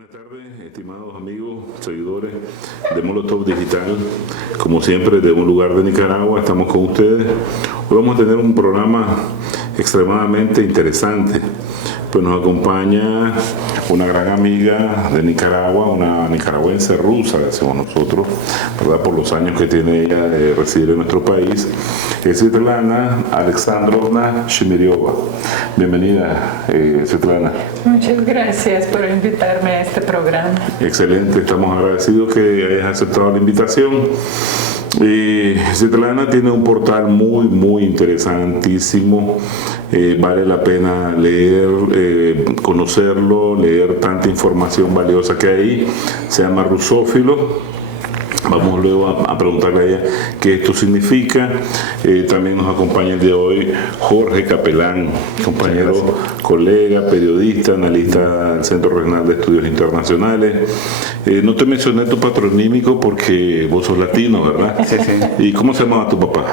Buenas tardes, estimados amigos, seguidores de Molotov Digital. Como siempre, de un lugar de Nicaragua, estamos con ustedes. Hoy vamos a tener un programa extremadamente interesante. Pues nos acompaña una gran amiga de Nicaragua, una nicaragüense rusa, decimos nosotros, ¿verdad? Por los años que tiene ella de residir en nuestro país. Es Svetlana Alexandrovna Shemeriova. Bienvenida, Svetlana. Muchas gracias por invitarme a este programa. Excelente, estamos agradecidos que hayas aceptado la invitación. Svetlana tiene un portal muy interesantísimo. Vale la pena leer, conocerlo, leer tanta información valiosa que hay ahí. Se llama Rusófilo. Vamos luego a preguntarle a ella qué esto significa. También nos acompaña el día de hoy Jorge Capelán, compañero, colega, periodista, analista del Centro Regional de Estudios Internacionales. No te mencioné tu patronímico porque vos sos latino, ¿verdad? Sí. ¿Y cómo se llamaba tu papá?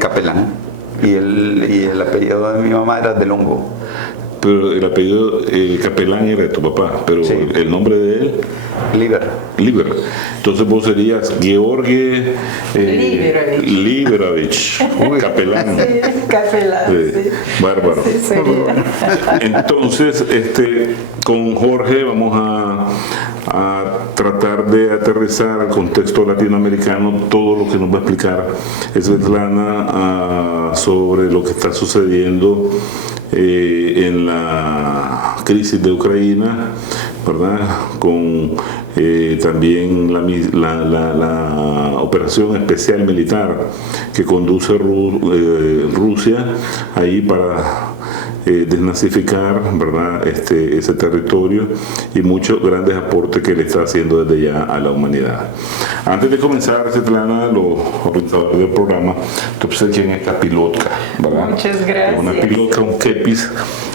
Capelán. Y el apellido de mi mamá era de Longo. Pero el apellido Capelán era de tu papá, pero sí. El nombre de él... Liber. Entonces vos serías George Liberovich. Capelán. Sí, Capelán. Sí. Bárbaro. Sí, entonces, con Jorge vamos a tratar de aterrizar al contexto latinoamericano todo lo que nos va a explicar Svetlana sobre lo que está sucediendo en la crisis de Ucrania, ¿verdad? Con también la operación especial militar que conduce Rusia ahí para desnazificar, ¿verdad? Ese territorio y muchos grandes aportes que le está haciendo desde ya a la humanidad. Antes de comenzar, Svetlana, los organizadores del programa, tú sabes quién es esta pilotka, ¿verdad? Muchas gracias. Una pilotka, un kepis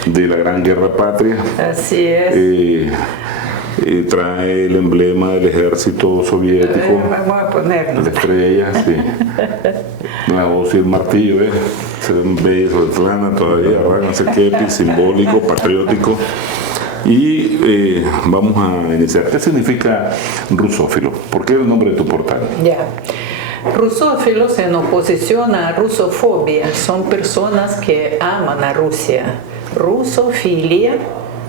de la Gran Guerra Patria. Así es. Trae el emblema del ejército soviético. Vamos a ponerlo. La estrella, sí. La voz y el martillo, se ven bellos, Svetlana todavía, ¿verdad? Ese kepis simbólico, patriótico. Y vamos a iniciar. ¿Qué significa rusófilo? ¿Por qué el nombre de tu portal? Ya. Rusófilos, en oposición a rusofobia, son personas que aman a Rusia. Rusofilia,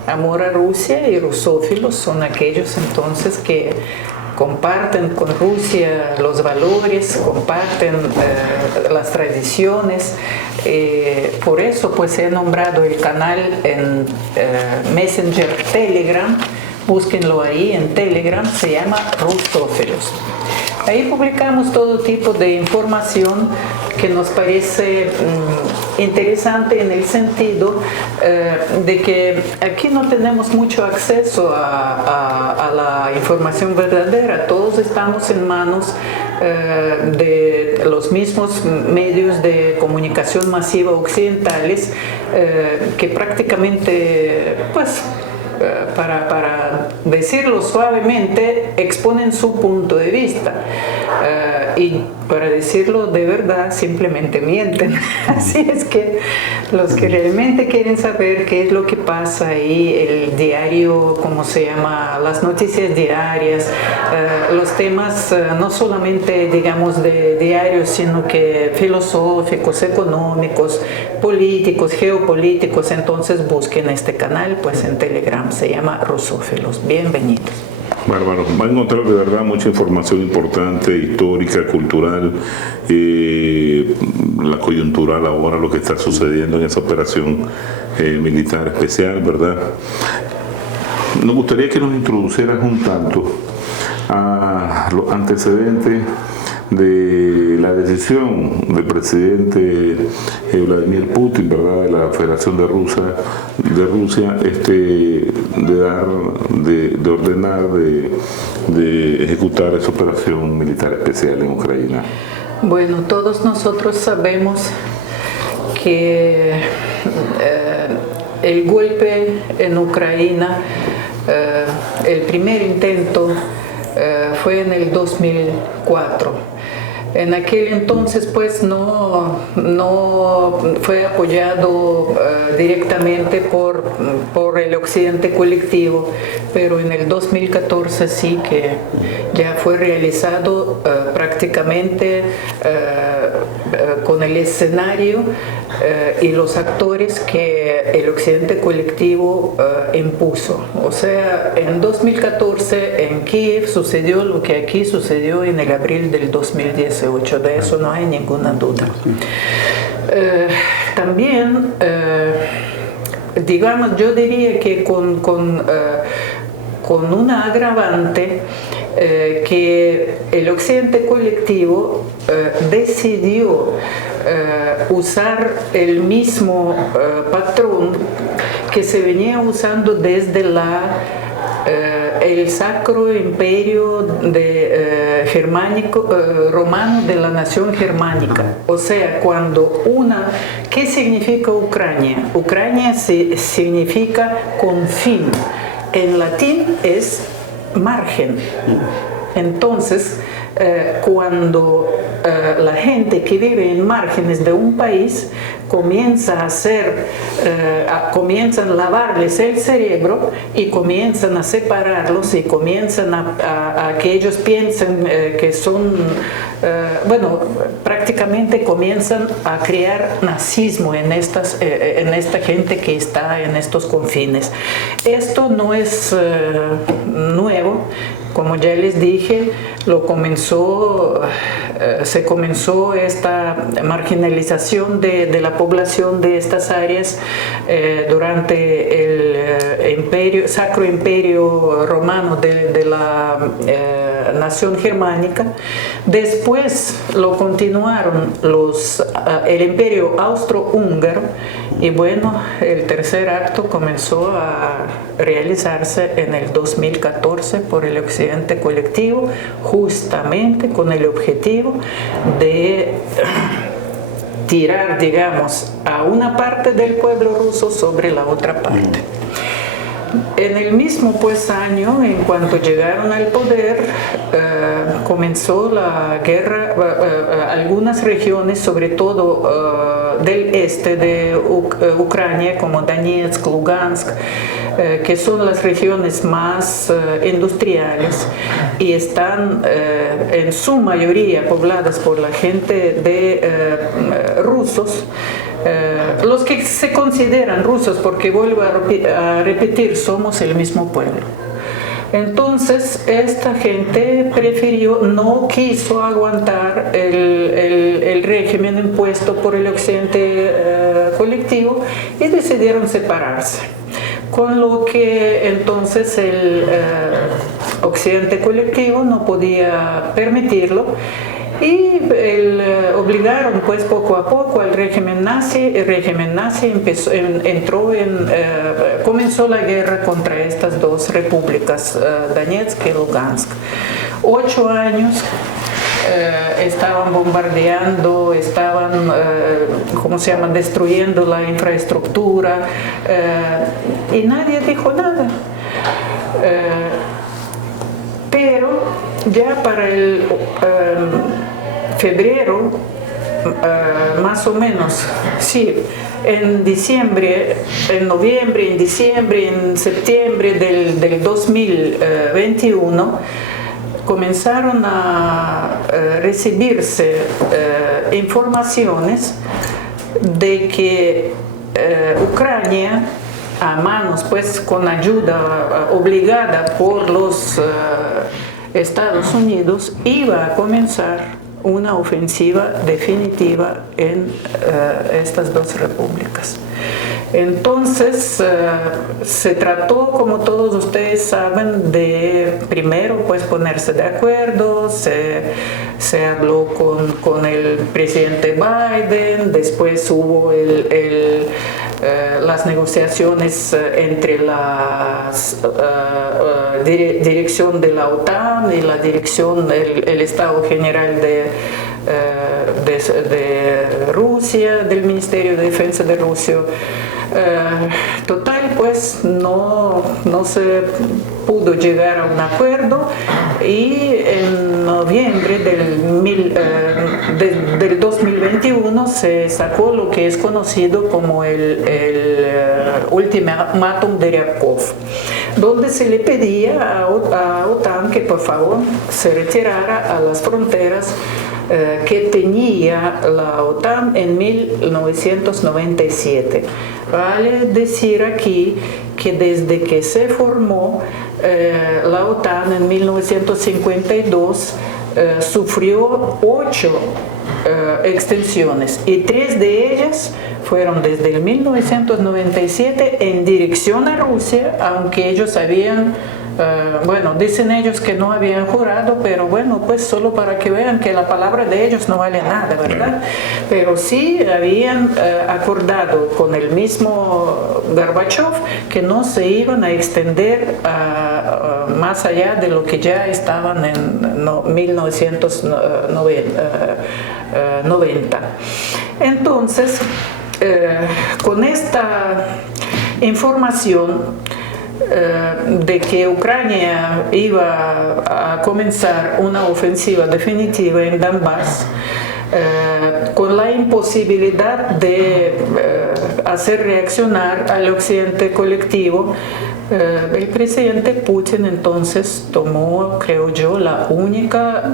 amor a Rusia, y rusófilos son aquellos entonces que comparten con Rusia los valores, comparten las tradiciones. Por eso pues he nombrado el canal en Messenger Telegram. Búsquenlo ahí en Telegram, se llama Rusófilos. Ahí publicamos todo tipo de información que nos parece interesante en el sentido de que aquí no tenemos mucho acceso a la información verdadera. Todos estamos en manos de los mismos medios de comunicación masiva occidentales que prácticamente, pues, para decirlo suavemente, exponen su punto de vista y para decirlo de verdad simplemente mienten. Así es que los que realmente quieren saber qué es lo que pasa ahí, el diario, ¿cómo se llama? Las noticias diarias, los temas no solamente digamos de diarios, sino que filosóficos, económicos, políticos, geopolíticos. Entonces busquen este canal pues en Telegram, se llama Rusófilos. Bienvenidos. Bárbaro, va a encontrar de verdad mucha información importante, histórica, cultural, la coyuntural ahora, lo que está sucediendo en esa operación militar especial, ¿verdad? Nos gustaría que nos introducieras un tanto a los antecedentes de la decisión del presidente Vladimir Putin, ¿verdad?, de la Federación de Rusia, de ordenar, de ejecutar esa operación militar especial en Ucrania. Bueno, todos nosotros sabemos que el golpe en Ucrania, el primer intento fue en el 2004. En aquel entonces pues no fue apoyado directamente por el occidente colectivo, pero en el 2014 sí que ya fue realizado prácticamente con el escenario y los actores que el occidente colectivo impuso. O sea, en 2014 en Kiev sucedió lo que aquí sucedió en el abril del 2018, de eso no hay ninguna duda. También, digamos, yo diría que con una agravante que el occidente colectivo decidió usar el mismo patrón que se venía usando desde el Sacro Imperio germánico romano de la nación germánica. O sea, ¿qué significa Ucrania? Ucrania significa confín. En latín es margen. Entonces, cuando la gente que vive en márgenes de un país comienzan a lavarles el cerebro y comienzan a separarlos y comienzan a que ellos piensen que son, prácticamente comienzan a crear nazismo en esta gente que está en estos confines. Esto no es nuevo. Como ya les dije, se comenzó esta marginalización de la población de estas áreas durante el Sacro Imperio Romano de la nación germánica. Después lo continuaron el Imperio Austrohúngaro y bueno, el tercer acto comenzó a realizarse en el 2014 por el occidente colectivo, justamente con el objetivo de tirar, digamos, a una parte del pueblo ruso sobre la otra parte. En el mismo año, en cuanto llegaron al poder, comenzó la guerra. Algunas regiones, sobre todo del este de Ucrania, como Donetsk, Lugansk, que son las regiones más industriales y están en su mayoría pobladas por la gente de rusos, los que se consideran rusos, porque vuelvo a repetir, somos el mismo pueblo. Entonces esta gente no quiso aguantar el régimen impuesto por el occidente colectivo y decidieron separarse. Con lo que entonces el occidente colectivo no podía permitirlo y obligaron pues poco a poco al régimen nazi. El régimen nazi comenzó la guerra contra estas dos repúblicas, Donetsk y Lugansk. 8 años estaban bombardeando, estaban, destruyendo la infraestructura y nadie dijo nada. Pero ya para el febrero, más o menos, sí, en noviembre, en diciembre, en septiembre del 2021, comenzaron a recibirse informaciones de que Ucrania, a manos, pues con ayuda obligada por los Estados Unidos, iba a comenzar una ofensiva definitiva en estas dos repúblicas. Entonces se trató, como todos ustedes saben, de primero pues ponerse de acuerdo. Se habló con el presidente Biden, después hubo las negociaciones entre la dirección de la OTAN y la dirección, el Estado General de Rusia, del Ministerio de Defensa de Rusia. Total, pues no se pudo llegar a un acuerdo y en noviembre del 2021 se sacó lo que es conocido como el ultimátum de Ryabkov, donde se le pedía a OTAN que por favor se retirara a las fronteras que tenía la OTAN en 1997. Vale decir aquí que desde que se formó la OTAN en 1952 sufrió 8 extensiones y 3 de ellas fueron desde el 1997 en dirección a Rusia, aunque ellos habían bueno, dicen ellos que no habían jurado, pero bueno, pues solo para que vean que la palabra de ellos no vale nada, ¿verdad? Pero sí habían acordado con el mismo Gorbachev que no se iban a extender más allá de lo que ya estaban en 1990. Entonces, con esta información de que Ucrania iba a comenzar una ofensiva definitiva en Donbass, con la imposibilidad de hacer reaccionar al occidente colectivo, el presidente Putin entonces tomó, creo yo, la única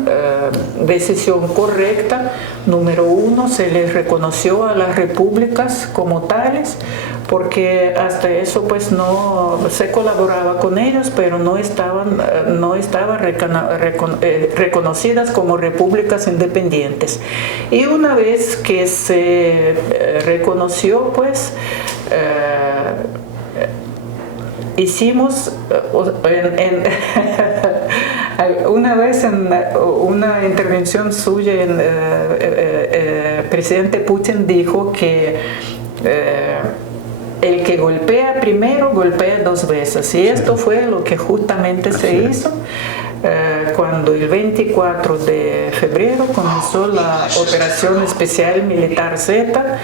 decisión correcta. Número 1, se les reconoció a las repúblicas como tales, porque hasta eso pues no se colaboraba con ellos, pero no estaban reconocidas como repúblicas independientes. Y una vez que se reconoció, pues hicimos una vez en una intervención suya, el presidente Putin dijo que el que golpea primero golpea 2 veces, y esto fue lo que justamente se hizo cuando el 24 de febrero comenzó la operación especial militar Z,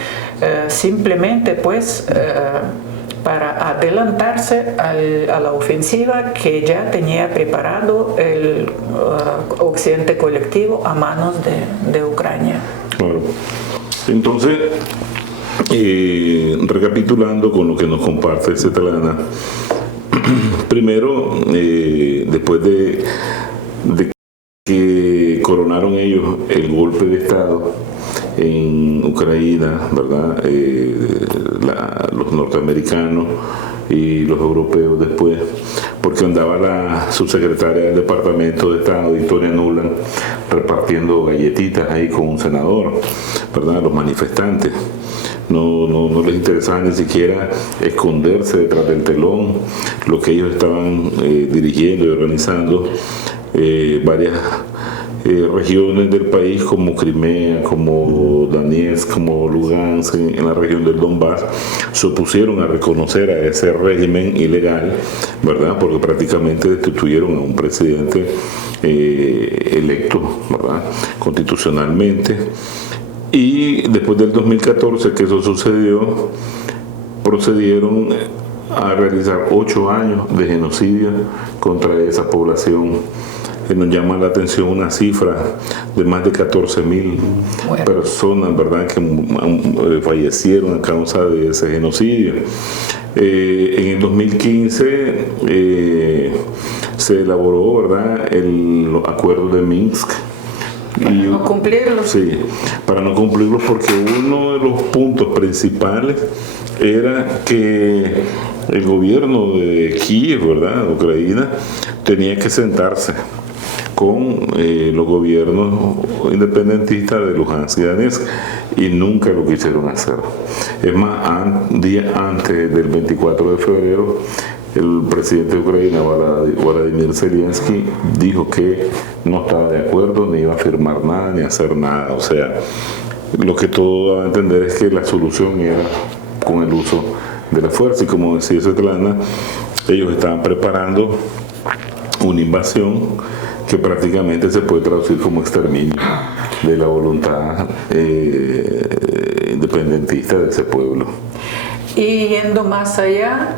simplemente pues para adelantarse a la ofensiva que ya tenía preparado el occidente colectivo a manos de Ucrania. Claro. Entonces, recapitulando con lo que nos comparte Svetlana, primero, después de que coronaron ellos el golpe de Estado en Ucrania, ¿verdad? Los norteamericanos y los europeos después, porque andaba la subsecretaria del Departamento de Estado, Victoria Nuland, repartiendo galletitas ahí con un senador, ¿verdad? Los manifestantes. No les interesaba ni siquiera esconderse detrás del telón, lo que ellos estaban dirigiendo y organizando varias regiones del país, como Crimea, como Donetsk, como Lugansk, en la región del Donbass, se opusieron a reconocer a ese régimen ilegal, ¿verdad? Porque prácticamente destituyeron a un presidente electo, ¿verdad? Constitucionalmente. Y después del 2014 que eso sucedió, procedieron a realizar 8 años de genocidio contra esa población. Nos llama la atención una cifra de más de 14.000 personas, ¿verdad?, que fallecieron a causa de ese genocidio. En el 2015 se elaboró, ¿verdad?, el acuerdo de Minsk. Para no cumplirlos. Sí, para no cumplirlos, porque uno de los puntos principales era que el gobierno de Kiev, ¿verdad?, de Ucrania, tenía que sentarse con los gobiernos independentistas de Lugansk y Donetsk, y nunca lo quisieron hacer. Es más, día antes del 24 de febrero, el presidente de Ucrania, Volodymyr Zelensky, dijo que no estaba de acuerdo, ni iba a firmar nada, ni a hacer nada. O sea, lo que todo va a entender es que la solución era con el uso de la fuerza. Y como decía Svetlana, ellos estaban preparando una invasión que prácticamente se puede traducir como exterminio de la voluntad independentista de ese pueblo. Y yendo más allá,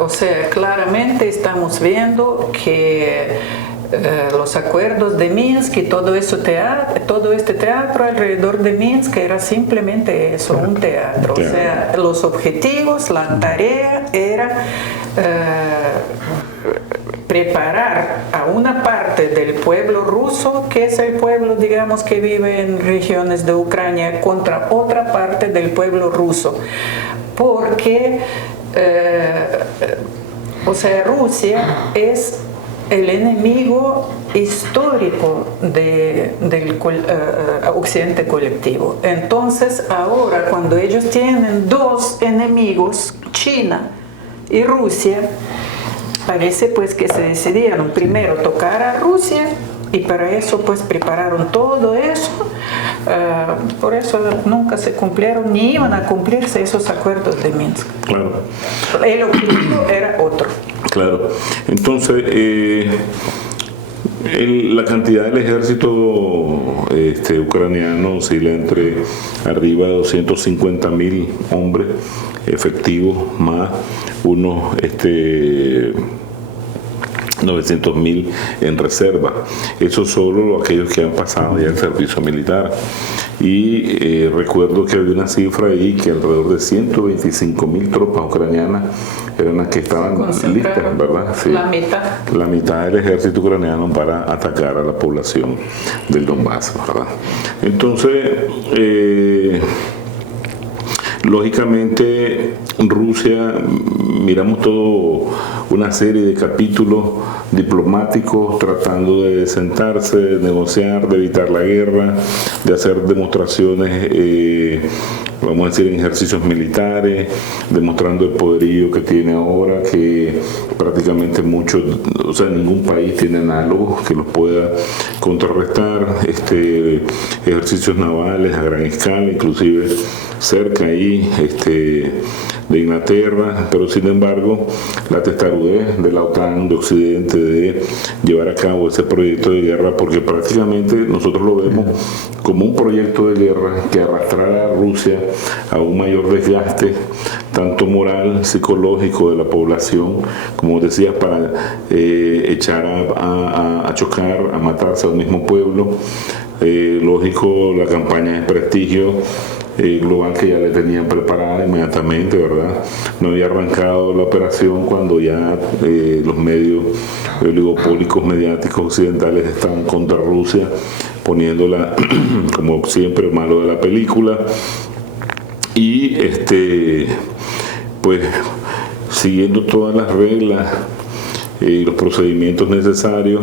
O sea, claramente estamos viendo que los acuerdos de Minsk y todo este teatro alrededor de Minsk era simplemente eso, un teatro. O sea, los objetivos, la tarea era preparar a una parte del pueblo ruso, que es el pueblo, digamos, que vive en regiones de Ucrania, contra otra parte del pueblo ruso. Porque, o sea, Rusia es el enemigo histórico del occidente colectivo. Entonces, ahora, cuando ellos tienen dos enemigos, China y Rusia, parece pues que se decidieron primero tocar a Rusia, y para eso pues prepararon todo eso. Por eso nunca se cumplieron ni iban a cumplirse esos acuerdos de Minsk. Claro. El objetivo era otro. Claro. Entonces, la cantidad del ejército ucraniano oscila entre arriba de 250.000 hombres efectivos, más unos 900.000 en reserva. Eso solo aquellos que han pasado ya el servicio militar. Y recuerdo que había una cifra ahí que alrededor de 125.000 tropas ucranianas eran las que estaban listas, ¿verdad? Sí. La mitad del ejército ucraniano para atacar a la población del Donbass, ¿verdad? Entonces, lógicamente, Rusia, miramos todo una serie de capítulos diplomáticos tratando de sentarse, de negociar, de evitar la guerra, de hacer demostraciones, vamos a decir, en ejercicios militares, demostrando el poderío que tiene ahora, que prácticamente muchos, o sea, ningún país tiene análogos que los pueda contrarrestar, ejercicios navales a gran escala, inclusive cerca ahí de Inglaterra, pero sin embargo la testarudez de la OTAN, de Occidente, de llevar a cabo ese proyecto de guerra, porque prácticamente nosotros lo vemos como un proyecto de guerra que arrastrará a Rusia a un mayor desgaste, tanto moral, psicológico de la población, como decías, para echar a chocar, a matarse a un mismo pueblo. Lógico, la campaña de prestigio global que ya le tenían preparada inmediatamente, ¿verdad? No había arrancado la operación cuando ya los medios oligopólicos mediáticos occidentales estaban contra Rusia, poniéndola como siempre malo de la película, y pues siguiendo todas las reglas y los procedimientos necesarios,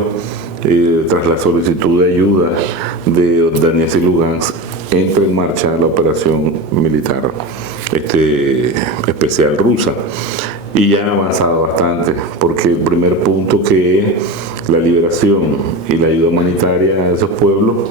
tras la solicitud de ayuda de Donetsk y Lugansk, entra en marcha la operación militar especial rusa, y ya ha avanzado bastante, porque el primer punto, que es la liberación y la ayuda humanitaria a esos pueblos,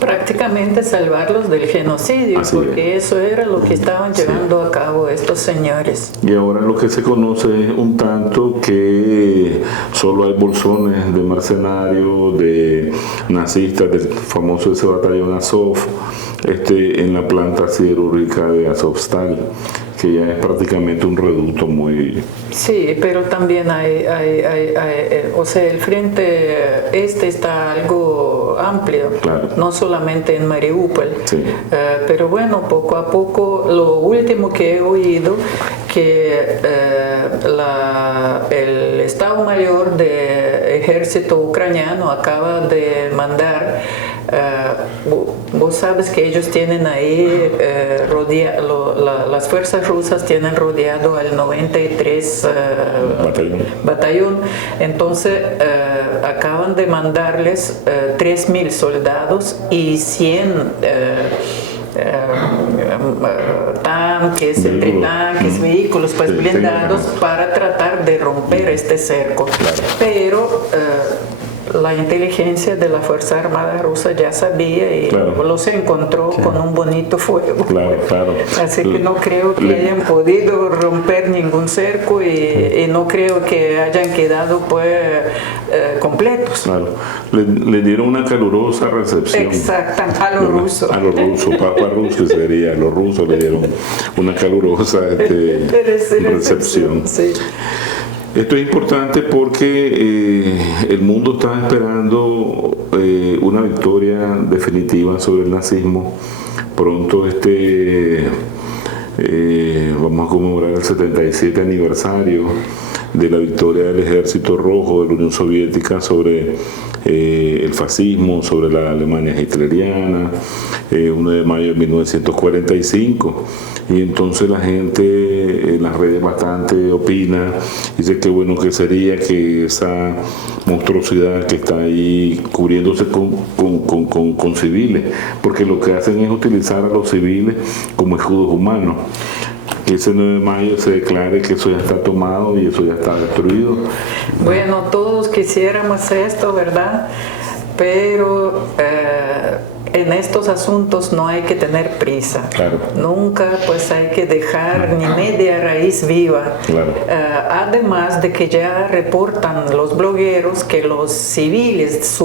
prácticamente salvarlos del genocidio, porque eso era lo que estaban llevando a cabo estos señores. Y ahora lo que se conoce es un tanto que solo hay bolsones de mercenarios, de nazistas, del famoso ese batallón Azov, en la planta siderúrgica de Azovstal, que ya es prácticamente un reducto muy... Sí, pero también o sea, el frente está algo amplio, claro, no solamente en Mariupol, sí. Pero bueno, poco a poco, lo último que he oído, que el Estado Mayor del Ejército Ucraniano acaba de mandar, vos sabes que ellos tienen ahí, las fuerzas rusas tienen rodeado al 93 batallón. Entonces acaban de mandarles 3.000 soldados y 100 tanques, entretanques, vehículos pues blindados, para tratar de romper este cerco. Claro. Pero la inteligencia de la Fuerza Armada rusa ya sabía y los encontró con un bonito fuego. Claro. Así que no creo que hayan podido romper ningún cerco y no creo que hayan quedado completos. Claro. Le dieron una calurosa recepción. Exacto, a los rusos. A los rusos, Papa Rusia sería, a los rusos le dieron una calurosa recepción. Sí. Esto es importante porque el mundo está esperando una victoria definitiva sobre el nazismo. Pronto vamos a conmemorar el 77 aniversario de la victoria del Ejército Rojo de la Unión Soviética sobre el fascismo, sobre la Alemania hitleriana, 1 de mayo de 1945. Y entonces la gente en las redes bastante opina, dice que bueno que sería que esa monstruosidad que está ahí cubriéndose con civiles, porque lo que hacen es utilizar a los civiles como escudos humanos. Que ese 9 de mayo se declare que eso ya está tomado y eso ya está destruido. Bueno, todos quisiéramos esto, ¿verdad? Pero en estos asuntos no hay que tener prisa. Claro. Nunca pues hay que dejar ni media raíz viva. Claro. Además de que ya reportan los blogueros que los civiles,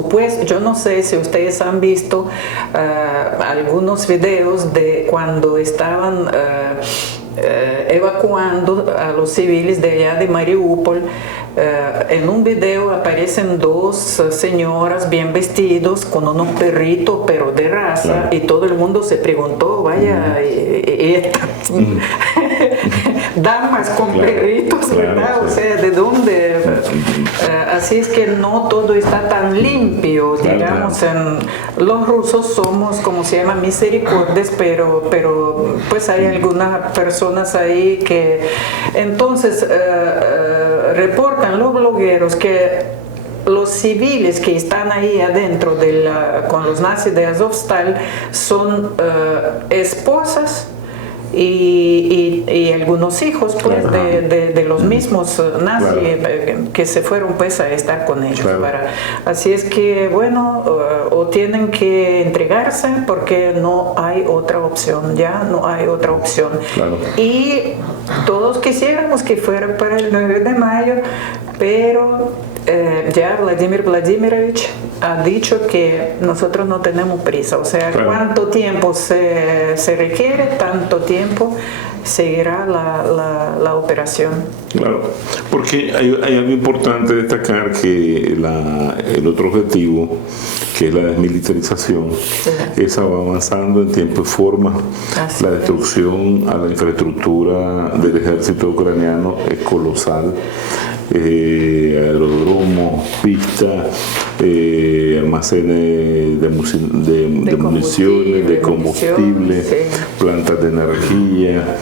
yo no sé si ustedes han visto algunos videos de cuando estaban evacuando a los civiles de allá de Mariupol. En un video aparecen dos señoras bien vestidos con unos perritos pero de raza, y todo el mundo se preguntó, vaya, damas con perritos, ¿verdad? O sea, ¿de dónde? Así es que no todo está tan limpio, digamos. Los rusos somos, como se llama, misericordias, pero pues hay algunas personas ahí que entonces reportan los blogueros que los civiles que están ahí adentro con los nazis de Azovstal son esposas y algunos hijos pues de los mismos nazis que se fueron pues a estar con ellos. Así es que bueno, o tienen que entregarse porque no hay otra opción, ya no hay otra opción. Y todos quisiéramos que fuera para el 9 de mayo, pero ya Vladimir Vladimirovich ha dicho que nosotros no tenemos prisa, o sea, cuánto tiempo se requiere, tanto tiempo seguirá la operación. Claro, porque hay algo importante destacar, que el otro objetivo, que es la desmilitarización, esa va avanzando en tiempo y forma. La destrucción a la infraestructura del ejército ucraniano es colosal. Aeródromos, pistas, almacenes de municiones, de combustible, plantas de energía.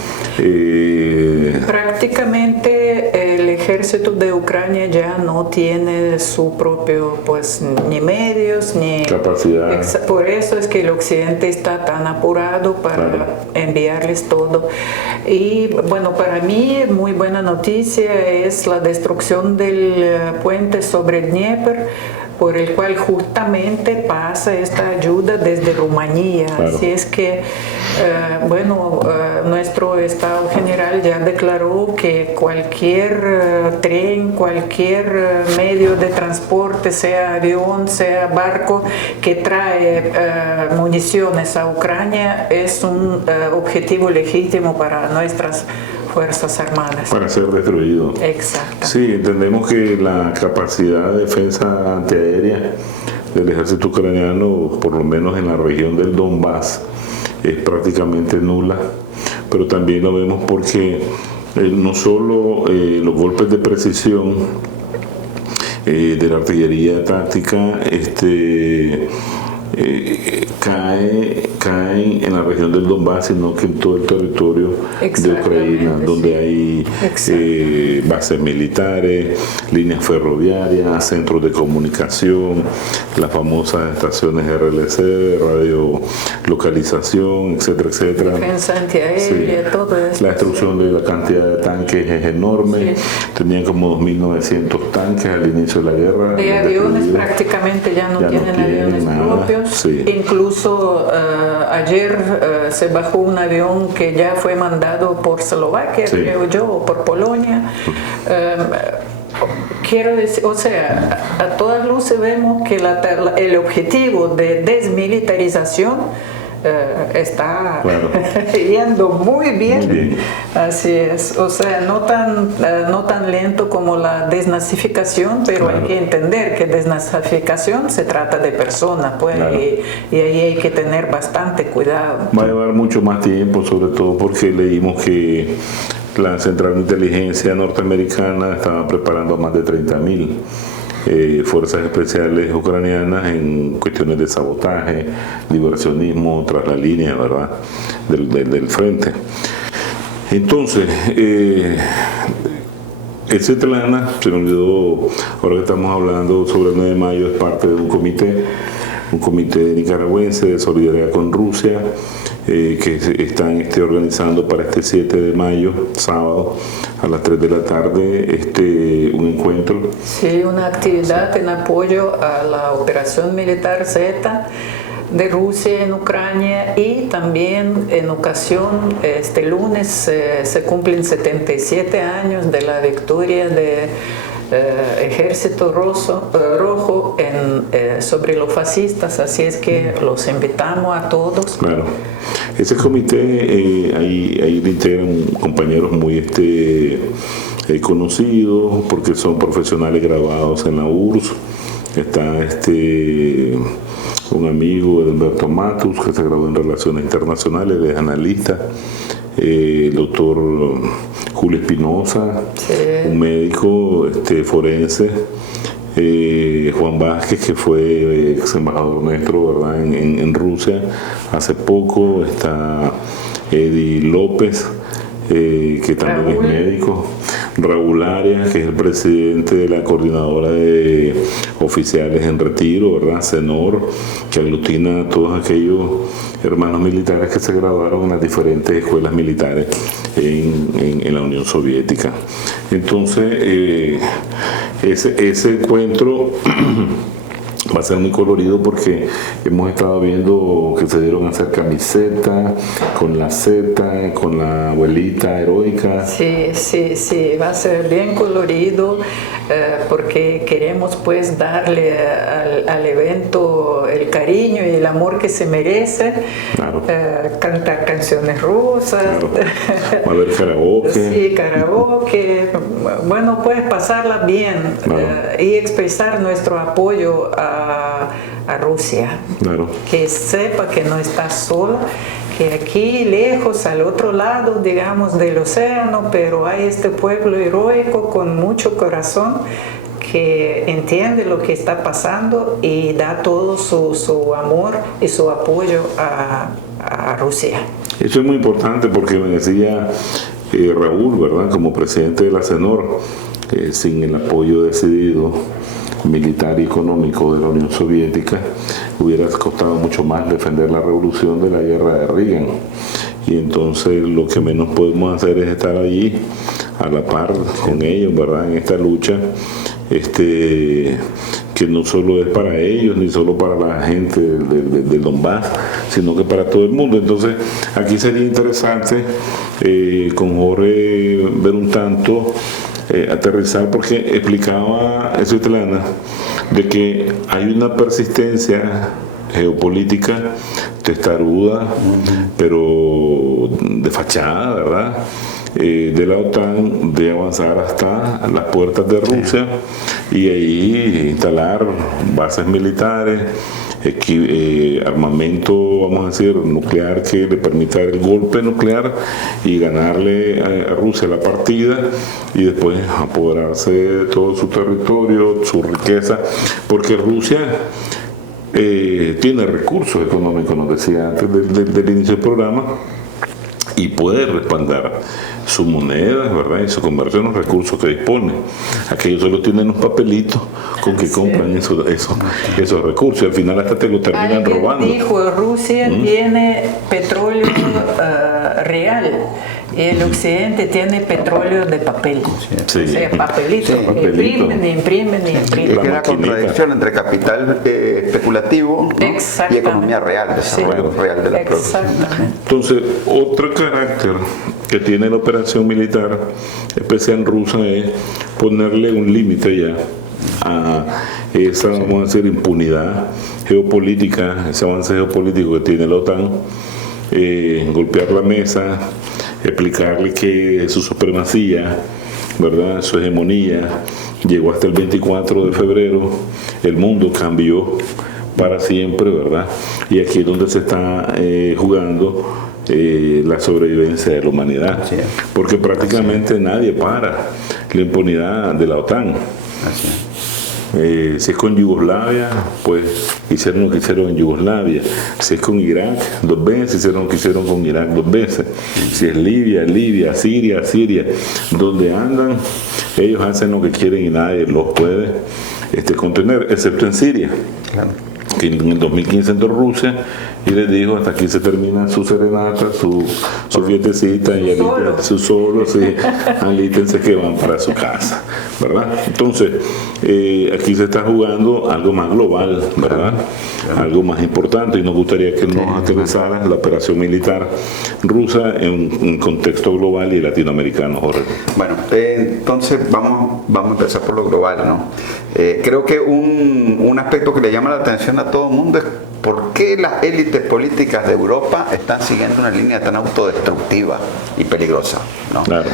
Prácticamente el ejército de Ucrania ya no tiene su propio, pues, ni medios ni capacidad. Por eso es que el occidente está tan apurado para enviarles todo. Y bueno, para mí muy buena noticia es la destrucción del puente sobre el Dnieper, por el cual justamente pasa esta ayuda desde Rumanía. Así es que, nuestro Estado General ya declaró que cualquier tren, cualquier medio de transporte, sea avión, sea barco, que trae municiones a Ucrania, es un objetivo legítimo para nuestras Fuerzas Armadas. Para ser destruido. Exacto. Sí, entendemos que la capacidad de defensa antiaérea del ejército ucraniano, por lo menos en la región del Donbass, es prácticamente nula, pero también lo vemos porque no solo los golpes de precisión de la artillería táctica cae caen en la región del Donbass, sino que en todo el territorio de Ucrania, donde hay bases militares, líneas ferroviarias, centros de comunicación, las famosas estaciones RLC, radiolocalización, etcétera, etcétera. Defensa antiaérea, todo eso. La destrucción de la cantidad de tanques es enorme. Tenían como 2.900 tanques al inicio de la guerra. De aviones prácticamente ya no tienen aviones propios. Sí. Incluso ayer se bajó un avión que ya fue mandado por Eslovaquia, creo yo, o por Polonia. Quiero decir, o sea, a todas luces vemos que el objetivo de desmilitarización está yendo muy bien. Así es, o sea, no tan lento como la desnazificación, pero hay que entender que desnazificación se trata de personas, pues, y ahí hay que tener bastante cuidado. Va a llevar mucho más tiempo, sobre todo porque leímos que la Central de Inteligencia norteamericana estaba preparando a más de 30.000 fuerzas especiales ucranianas en cuestiones de sabotaje, diversionismo tras la línea, ¿verdad?, del frente. Entonces, el Svetlana, se me olvidó, ahora que estamos hablando sobre el 9 de mayo, es parte de un comité nicaragüense de solidaridad con Rusia, que están organizando para este 7 de mayo, sábado, a las 3 de la tarde, un encuentro. Sí, una actividad en apoyo a la operación militar Z de Rusia en Ucrania, y también en ocasión, este lunes se cumplen 77 años de la victoria de Ejército Rojo sobre los fascistas, así es que los invitamos a todos. Claro. Ese comité, ahí le integran compañeros muy conocidos, porque son profesionales graduados en la URSS. Está un amigo, Edilberto Matus, que se graduó en Relaciones Internacionales, es analista. El doctor Julio Espinosa, un médico forense. Juan Vázquez, que fue ex embajador nuestro, ¿verdad?, en Rusia hace poco. Está Eddie López, que también es médico. Raúl Arias, que es el presidente de la coordinadora de oficiales en retiro, ¿verdad?, CENOR, que aglutina a todos aquellos hermanos militares que se graduaron en las diferentes escuelas militares en la Unión Soviética. Entonces, ese encuentro va a ser muy colorido, porque hemos estado viendo que se dieron a hacer camisetas con la Z, con la abuelita heroica. Sí, va a ser bien colorido, porque queremos pues darle al evento el cariño y el amor que se merece. Claro. Cantar canciones rusas. Claro. Va a haber karaoke. Sí, karaoke. Bueno, pues pasarla bien. Claro. Y expresar nuestro apoyo a Rusia. Claro. Que sepa que no está sola, que aquí lejos, al otro lado, digamos, del océano, pero hay este pueblo heroico con mucho corazón que entiende lo que está pasando y da todo su amor y su apoyo a Rusia. Eso es muy importante, porque me decía Raúl, ¿verdad?, como presidente de la CENOR, sin el apoyo decidido militar y económico de la Unión Soviética, hubiera costado mucho más defender la revolución de la guerra de Reagan. Y entonces lo que menos podemos hacer es estar allí a la par con ellos, ¿verdad?, en esta lucha, que no solo es para ellos, ni solo para la gente del Donbass, sino que para todo el mundo. Entonces, aquí sería interesante con Jorge ver un tanto, aterrizar, porque explicaba Svetlana de que hay una persistencia geopolítica testaruda, pero de fachada, ¿verdad?, de la OTAN, de avanzar hasta las puertas de Rusia y ahí instalar bases militares, armamento, vamos a decir, nuclear, que le permita el golpe nuclear y ganarle a Rusia la partida, y después apoderarse de todo su territorio, su riqueza, porque Rusia tiene recursos económicos, nos decía antes del inicio del programa, y puede respaldar su moneda, ¿verdad? Y su comercio en los recursos que dispone. Aquellos solo tienen un papelito con que compran esos recursos y al final hasta te lo terminan robando. Dijo, Rusia tiene petróleo real y el occidente tiene petróleo de papel. Sí. O sea, papelito. Sí, papelito. Imprimen. Es que la contradicción entre capital especulativo, ¿no? y economía real, desarrollo real de la producción. Entonces, otro carácter que tiene la operación militar especial rusa es ponerle un límite ya a esa, vamos a decir, impunidad geopolítica, ese avance geopolítico que tiene la OTAN, golpear la mesa, explicarle que su supremacía, ¿verdad?, su hegemonía llegó hasta el 24 de febrero, el mundo cambió para siempre, ¿verdad? Y aquí es donde se está jugando la sobrevivencia de la humanidad, porque prácticamente nadie para la impunidad de la OTAN. Si es con Yugoslavia, pues hicieron lo que hicieron en Yugoslavia. Si es con Irak, 2 veces, hicieron lo que hicieron con Irak 2 veces. Si es Libia, Siria, donde andan, ellos hacen lo que quieren y nadie los puede contener, excepto en Siria. Claro. Que en el 2015 entró Rusia y les dijo: hasta aquí se termina su serenata, su fiestecita, y su solo, sí, alítense que van para su casa, ¿verdad? Entonces, aquí se está jugando algo más global, ¿verdad? Algo más importante, y nos gustaría que nos aterrizara la operación militar rusa en un contexto global y latinoamericano, Jorge. Bueno, entonces vamos a empezar por lo global, ¿no? Creo que un aspecto que le llama la atención a todo el mundo es por qué las élites políticas de Europa están siguiendo una línea tan autodestructiva y peligrosa, ¿no? Claro.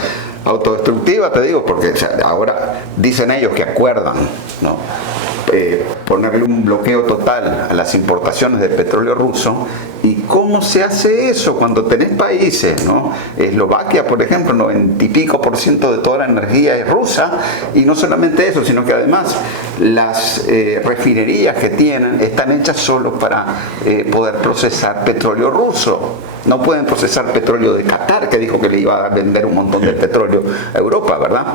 Autodestructiva, te digo, porque ahora dicen ellos que acuerdan, ¿no?, ponerle un bloqueo total a las importaciones de petróleo ruso. ¿Y cómo se hace eso cuando tenés países, ¿no? Eslovaquia, por ejemplo, 90 y pico % de toda la energía es rusa, y no solamente eso, sino que además las refinerías que tienen están hechas solo para poder procesar petróleo ruso. No pueden procesar petróleo de Qatar, que dijo que le iba a vender un montón de petróleo a Europa, ¿verdad?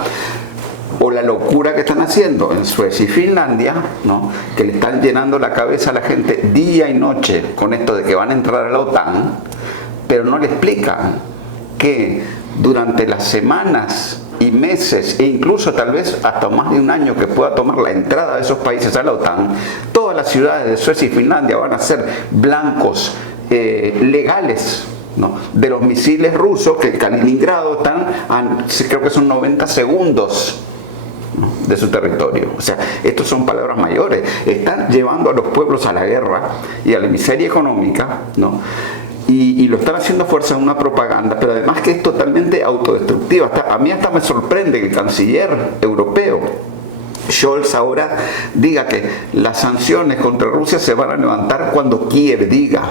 O la locura que están haciendo en Suecia y Finlandia, ¿no?, que le están llenando la cabeza a la gente día y noche con esto de que van a entrar a la OTAN, pero no le explican que durante las semanas y meses, e incluso tal vez hasta más de un año que pueda tomar la entrada de esos países a la OTAN, todas las ciudades de Suecia y Finlandia van a ser blancos legales, ¿no?, de los misiles rusos, que en Kaliningrado están, creo que son 90 segundos de su territorio. O sea, estos son palabras mayores. Están llevando a los pueblos a la guerra y a la miseria económica, ¿no? Y lo están haciendo a fuerza de una propaganda, pero además que es totalmente autodestructiva. A mí hasta me sorprende que el canciller europeo Scholz ahora diga que las sanciones contra Rusia se van a levantar cuando Kiev diga.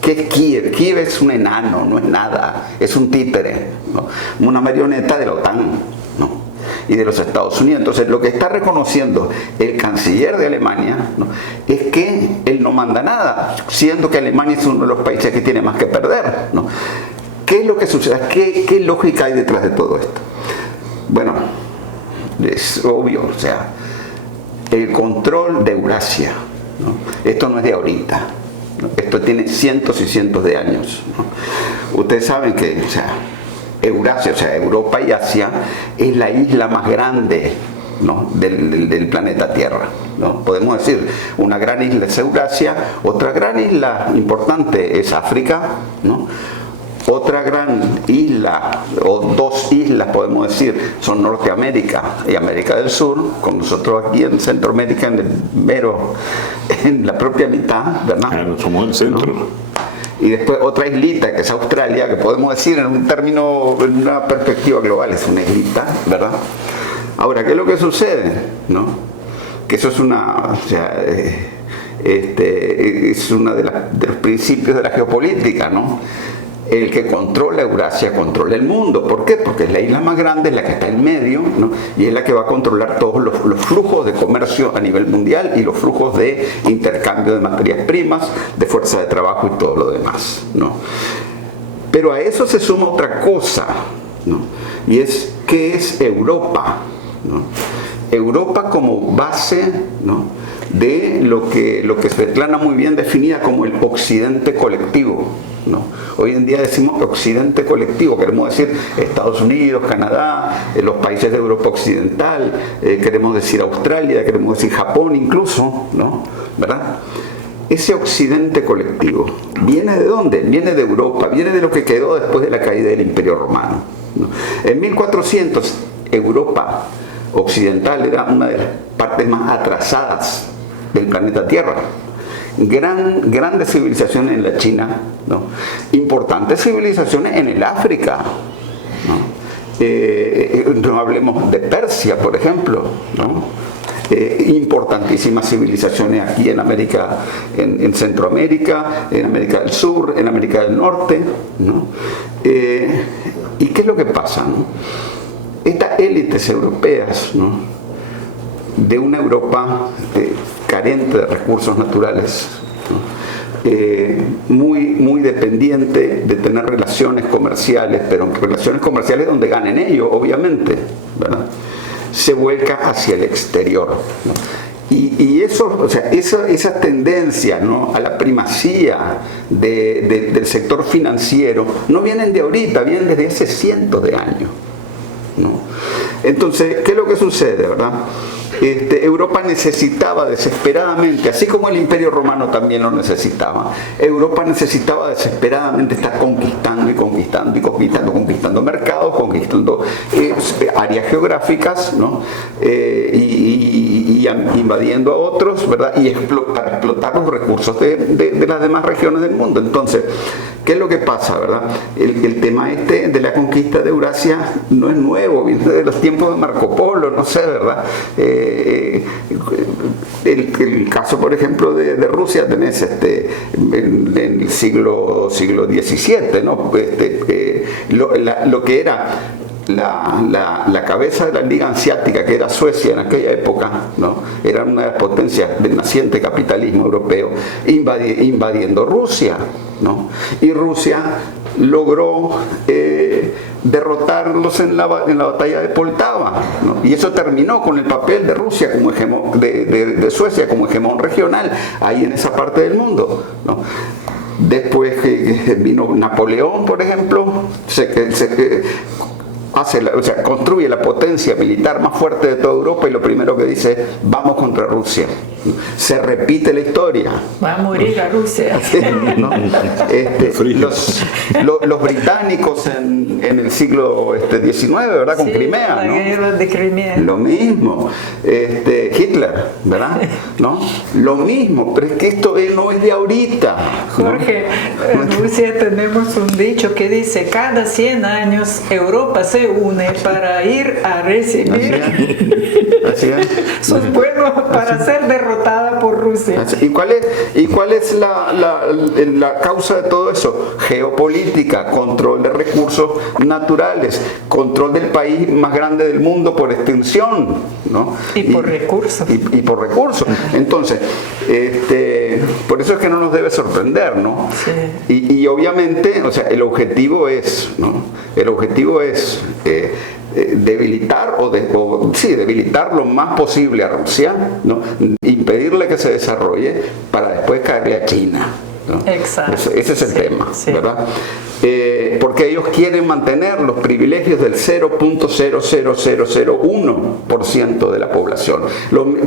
¿Qué es Kiev? Kiev es un enano, no es nada, es un títere, ¿no?, una marioneta de la OTAN, ¿no?, y de los Estados Unidos. Entonces, lo que está reconociendo el canciller de Alemania, ¿no?, es que él no manda nada, siendo que Alemania es uno de los países que tiene más que perder, ¿no? ¿Qué es lo que sucede? ¿Qué lógica hay detrás de todo esto? Bueno, es obvio, o sea, el control de Eurasia, ¿no? Esto no es de ahorita, ¿no? Esto tiene cientos y cientos de años, ¿no? Ustedes saben que, o sea, Eurasia, o sea, Europa y Asia, es la isla más grande, ¿no?, del planeta Tierra, ¿no? Podemos decir, una gran isla es Eurasia, otra gran isla importante es África, ¿no? Otra gran isla, o 2 islas podemos decir, son Norteamérica y América del Sur, con nosotros aquí en Centroamérica en la propia mitad, ¿verdad? Claro, somos el centro, ¿no? Y después otra islita que es Australia, que podemos decir en un término, en una perspectiva global, es una islita, ¿verdad? Ahora, ¿qué es lo que sucede? ¿No? Que eso es una, o sea, es una de los principios de la geopolítica, ¿no? el que controla Eurasia controla el mundo. ¿Por qué? Porque es la isla más grande, es la que está en medio, ¿no? Y es la que va a controlar todos los flujos de comercio a nivel mundial y los flujos de intercambio de materias primas, de fuerza de trabajo y todo lo demás, ¿no? Pero a eso se suma otra cosa, ¿no? Y es, ¿qué es Europa? ¿No? Europa como base, ¿no?, de lo que Svetlana muy bien definía como el occidente colectivo, ¿no? Hoy en día decimos occidente colectivo, queremos decir Estados Unidos, Canadá, los países de Europa Occidental, queremos decir Australia, queremos decir Japón incluso, ¿no? ¿Verdad? Ese occidente colectivo, ¿viene de dónde? Viene de Europa, viene de lo que quedó después de la caída del Imperio Romano, ¿no? En 1400, Europa Occidental era una de las partes más atrasadas del planeta Tierra. Grandes civilizaciones en la China, ¿no? Importantes civilizaciones en el África, ¿no? No hablemos de Persia, por ejemplo, ¿no? Importantísimas civilizaciones aquí en América, en Centroamérica, en América del Sur, en América del Norte, ¿no? ¿Y qué es lo que pasa, no? Estas élites europeas, ¿no?, de una Europa carente de recursos naturales, ¿no?, muy dependiente de tener relaciones comerciales, pero relaciones comerciales donde ganen ellos, obviamente, ¿verdad?, se vuelca hacia el exterior, ¿no? Y eso, o sea, esa tendencia, ¿no?, a la primacía del sector financiero no vienen de ahorita, vienen desde hace cientos de años, ¿no? Entonces, ¿qué es lo que sucede, verdad? Europa necesitaba desesperadamente, así como el Imperio Romano también lo necesitaba, Europa necesitaba desesperadamente estar conquistando mercados, conquistando áreas geográficas, ¿no? Y invadiendo a otros, ¿verdad? Y para explotar los recursos de las demás regiones del mundo. Entonces, ¿qué es lo que pasa, verdad? El tema de la conquista de Eurasia no es nuevo, viene de los tiempos de Marco Polo, no sé, ¿verdad? El caso, por ejemplo, de Rusia, tenés en el siglo XVII, ¿no? Lo que era la cabeza de la Liga Hanseática, que era Suecia en aquella época, ¿no?, era una de las potencias del naciente capitalismo europeo, invadiendo Rusia, ¿no? Y Rusia logró derrotarlos en la batalla de Poltava, ¿no? Y eso terminó con el papel de Rusia como de Suecia como hegemón regional ahí en esa parte del mundo, ¿no? Después que vino Napoleón, por ejemplo, construye la potencia militar más fuerte de toda Europa y lo primero que dice es: vamos contra Rusia. Se repite la historia. Va a morir la Rusia. ¿No? Los británicos en el siglo XIX, ¿verdad? Con Crimea, la ¿no? guerra de Crimea. Lo mismo. Hitler, ¿verdad? ¿No? Lo mismo, pero es que esto no es de ahorita, ¿no? Jorge, en Rusia tenemos un dicho que dice: cada 100 años Europa se une para ir a recibir Así es. sus pueblos para ser derrotada por Rusia. ¿Y cuál es la causa de todo eso? Geopolítica, control de recursos naturales, control del país más grande del mundo por extensión, ¿no? Y por recursos. Y por recursos. Entonces, por eso es que no nos debe sorprender, ¿no? Sí. Y obviamente, o sea, el objetivo es, ¿no?, debilitar debilitar lo más posible a Rusia, ¿no?, impedirle que se desarrolle para después caerle a China, ¿no? Exacto. Ese es el tema, ¿verdad? Porque ellos quieren mantener los privilegios del 0.00001% de la población.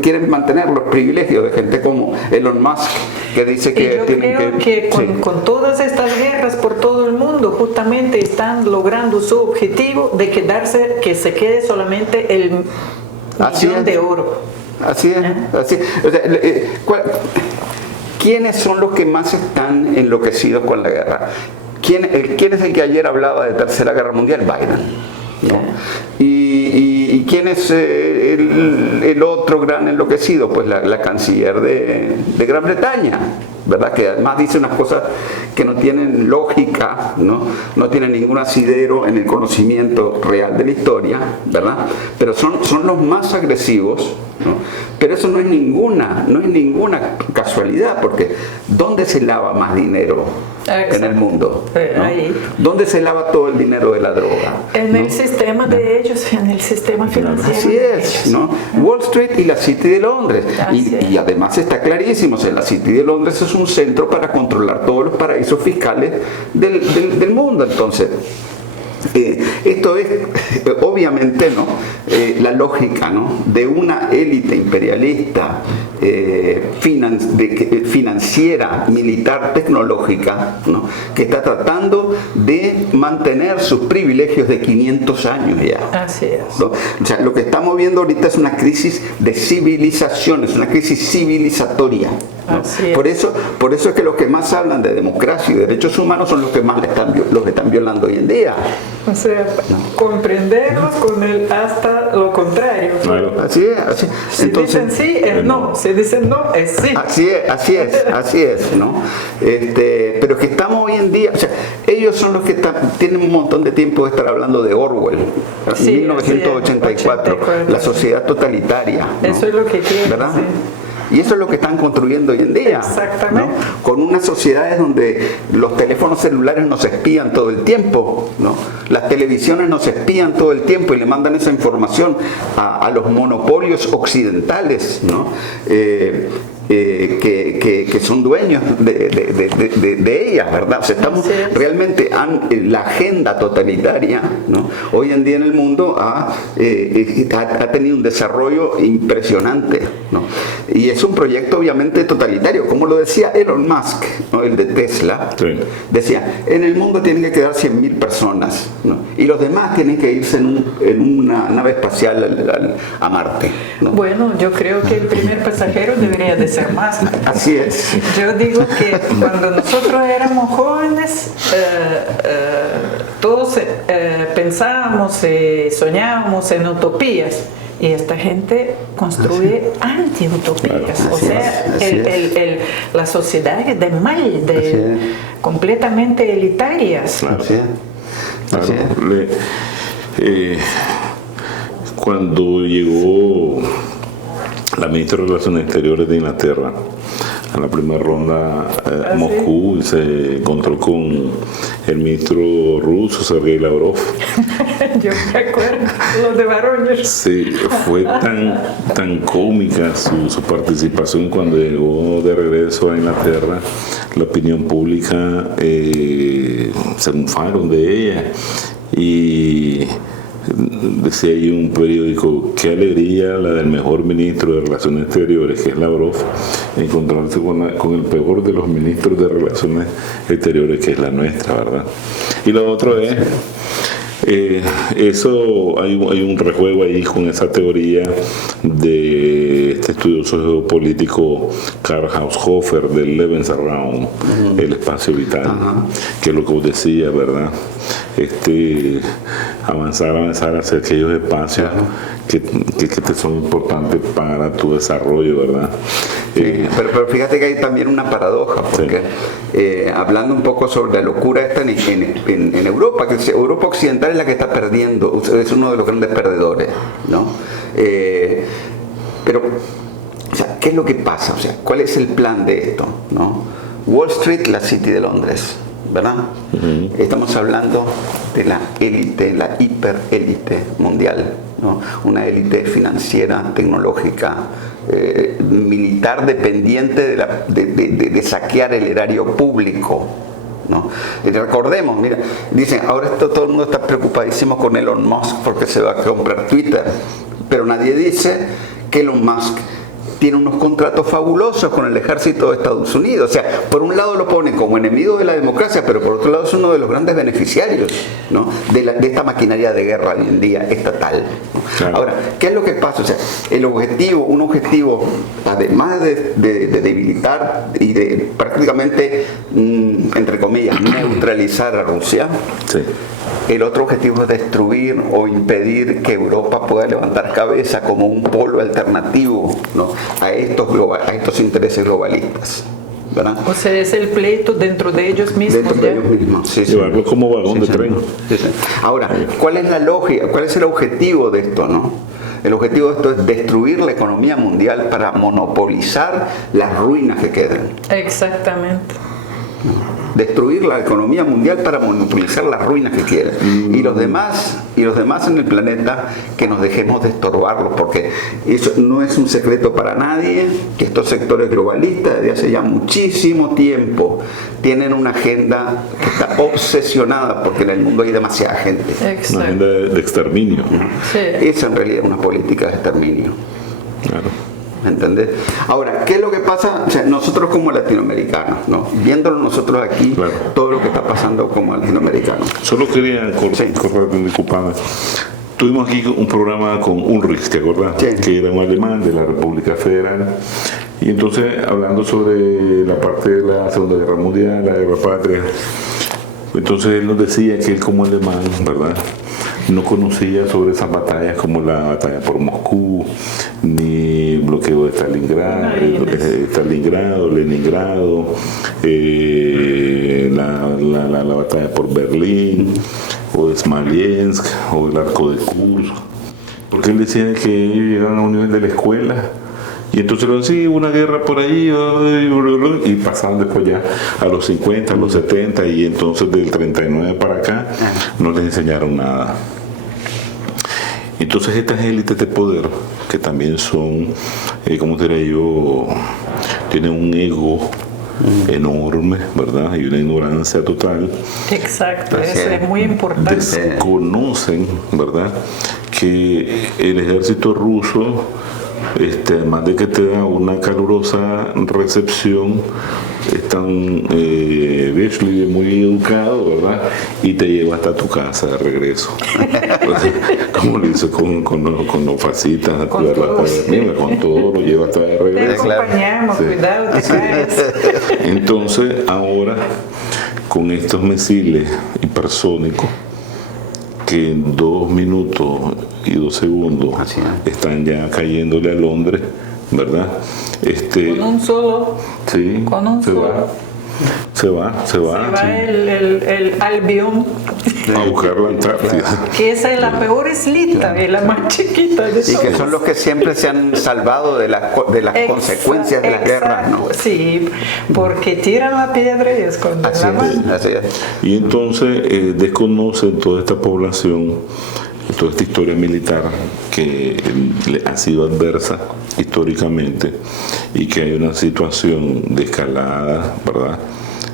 Quieren mantener los privilegios de gente como Elon Musk, que dice que creo que con todas estas guerras por todo el mundo justamente están logrando su objetivo de que se quede solamente el millón de oro. Así es. O sea, ¿quiénes son los que más están enloquecidos con la guerra? ¿Quién es el que ayer hablaba de Tercera Guerra Mundial? Biden, ¿no? ¿Y quién es el otro gran enloquecido? Pues la canciller de Gran Bretaña, ¿verdad? Que además dice unas cosas que no tienen lógica, no tienen ningún asidero en el conocimiento real de la historia, ¿verdad? Pero son los más agresivos, ¿no? Pero eso no es ninguna casualidad, porque ¿dónde se lava más dinero en el mundo? ¿No? Ahí. ¿Dónde se lava todo el dinero de la droga? En el sistema de ellos, en el sistema financiero. Así es, ¿no? Wall Street y la City de Londres. Y además está clarísimo, o sea, la City de Londres es un centro para controlar todos los paraísos fiscales del mundo. Entonces, esto es obviamente, ¿no? La lógica, ¿no? De una élite imperialista financiera, militar, tecnológica, ¿no? Que está tratando de mantener sus privilegios de 500 años ya. Así es. ¿No? O sea, lo que estamos viendo ahorita es una crisis de civilización, es una crisis civilizatoria, ¿no? Por eso es que los que más hablan de democracia y derechos humanos son los que más los están violando hoy en día. O sea, comprenderlos con el hasta lo contrario. Claro. Así es, así. Si dicen sí, es no. Si dicen no, es sí. Así es, ¿no? Pero es que estamos hoy en día, o sea, ellos son los que tienen un montón de tiempo de estar hablando de Orwell, Sí, 1984, la sociedad totalitaria, ¿no? Eso es lo que quieren, ¿verdad? sí. Y eso es lo que están construyendo hoy en día. Exactamente. ¿No? Con unas sociedades donde los teléfonos celulares nos espían todo el tiempo, ¿no? Las televisiones nos espían todo el tiempo y le mandan esa información a los monopolios occidentales, ¿no? Que son dueños de ellas, ¿verdad? O sea, estamos realmente la agenda totalitaria, ¿no? Hoy en día en el mundo ha tenido un desarrollo impresionante, ¿no? Y es un proyecto obviamente totalitario, como lo decía Elon Musk, ¿no? El de Tesla. Sí. Decía, en el mundo tienen que quedar 100.000 personas, ¿no? Y los demás tienen que irse en una nave espacial a Marte, ¿no? Bueno, yo creo que el primer pasajero debería de ser más. Así es. Yo digo que cuando nosotros éramos jóvenes, todos pensábamos y soñábamos en utopías. Y esta gente construye anti-utopías. Claro, o sea, la sociedad es de mal, completamente elitarias. Claro. Así es. Claro. Así es. Cuando llegó la ministra de Relaciones Exteriores de Inglaterra a la primera ronda a Moscú, y se encontró con el ministro ruso Sergei Lavrov. Yo me acuerdo, los de Voronezh. Sí, fue tan cómica su participación cuando llegó de regreso a Inglaterra. La opinión pública se mofaron de ella, y decía ahí un periódico: qué alegría la del mejor ministro de Relaciones Exteriores, que es Lavrov, encontrarse con el peor de los ministros de Relaciones Exteriores, que es la nuestra, ¿verdad? Y lo otro es, eso hay un rejuego ahí con esa teoría de este estudioso geopolítico Karl Haushofer del Lebensraum, el espacio vital, que es lo que vos decías, ¿verdad? Avanzar hacia aquellos espacios que te son importantes para tu desarrollo, ¿verdad? Sí, pero fíjate que hay también una paradoja, porque hablando un poco sobre la locura esta en Europa, que Europa Occidental es la que está perdiendo, es uno de los grandes perdedores, ¿no? Pero, o sea, ¿qué es lo que pasa? O sea, ¿cuál es el plan de esto, ¿no? Wall Street, la City de Londres, ¿verdad? Estamos hablando de la élite, la hiperélite mundial, ¿no? Una élite financiera, tecnológica, militar, dependiente de saquear el erario público, ¿no? Y recordemos, mira, dicen, ahora todo el mundo está preocupadísimo con Elon Musk porque se va a comprar Twitter, pero nadie dice que Elon Musk tiene unos contratos fabulosos con el ejército de Estados Unidos. O sea, por un lado lo ponen como enemigo de la democracia, pero por otro lado es uno de los grandes beneficiarios, ¿no? de esta maquinaria de guerra hoy en día estatal. Claro. Ahora, ¿qué es lo que pasa? O sea, un objetivo, además de debilitar y de prácticamente, entre comillas, neutralizar a Rusia, sí. El otro objetivo es destruir o impedir que Europa pueda levantar cabeza como un polo alternativo, ¿no? a estos intereses globalistas. ¿verdad? O sea, es el pleito dentro de ellos mismos. Dentro de ellos mismos, sí, sí. Llevarlo como vagón de tren. Sí, sí. Ahora, ¿cuál es la lógica? ¿Cuál es el objetivo de esto, no? El objetivo de esto es destruir la economía mundial para monopolizar las ruinas que quedan. Exactamente. Destruir la economía mundial para monopolizar las ruinas que quedan. Y los demás en el planeta, que nos dejemos de estorbarlos, porque eso no es un secreto para nadie, que estos sectores globalistas desde hace ya muchísimo tiempo tienen una agenda que está obsesionada porque en el mundo hay demasiada gente. Una Exacto. agenda de exterminio. Sí. Esa en realidad es una política de exterminio. Claro. ¿Me entendés? Ahora, ¿qué es lo que pasa? O sea, nosotros como latinoamericanos, ¿no? Viéndolo nosotros aquí, Claro. todo lo que está pasando como latinoamericanos. Solo quería Sí. correr, disculpame. Tuvimos aquí un programa con Ulrich, ¿te acuerdas? Sí. Que era un alemán de la República Federal. Y entonces, hablando sobre la parte de la Segunda Guerra Mundial, la Guerra Patria, entonces él nos decía que él como alemán, ¿verdad?, no conocía sobre esas batallas como la batalla por Moscú, ni el bloqueo de Stalingrado, Leningrado, la batalla por Berlín, o de Smolensk, o el arco de Kursk, porque él decía que ellos llegaron a un nivel de la escuela. Y entonces lo decía, una guerra por ahí, y pasaban después ya a los 50, a los 70, y entonces del 39 para acá no les enseñaron nada. Entonces estas élites de poder, que también son, ¿cómo diría yo?, tienen un ego enorme, ¿verdad?, y una ignorancia total. Exacto, Así eso es. es muy importante. Desconocen, ¿verdad?, que el ejército ruso, además de que te da una calurosa recepción, es tan muy educado, ¿verdad?, y te lleva hasta tu casa de regreso. Como lo hizo con los fascistas, Con con todo lo lleva hasta de Te regreso. acompañamos, Sí. cuidado, te caes. Entonces ahora, con estos misiles hipersónicos, que en 2 minutos y 2 segundos Así es. están ya cayéndole a Londres, ¿verdad? Con un solo, Sí, con un se solo. va. Se va, se va sí, el Albion, a buscar la Antártida. que esa es la peor islita y la más chiquita de Y que todas. son los que siempre se han salvado de las consecuencias de las guerras, ¿no? Sí, porque tiran la piedra y esconden Así la es, mano. así es. Y entonces desconocen toda esta población, toda esta historia militar que le ha sido adversa históricamente, y que hay una situación de escalada, ¿verdad?,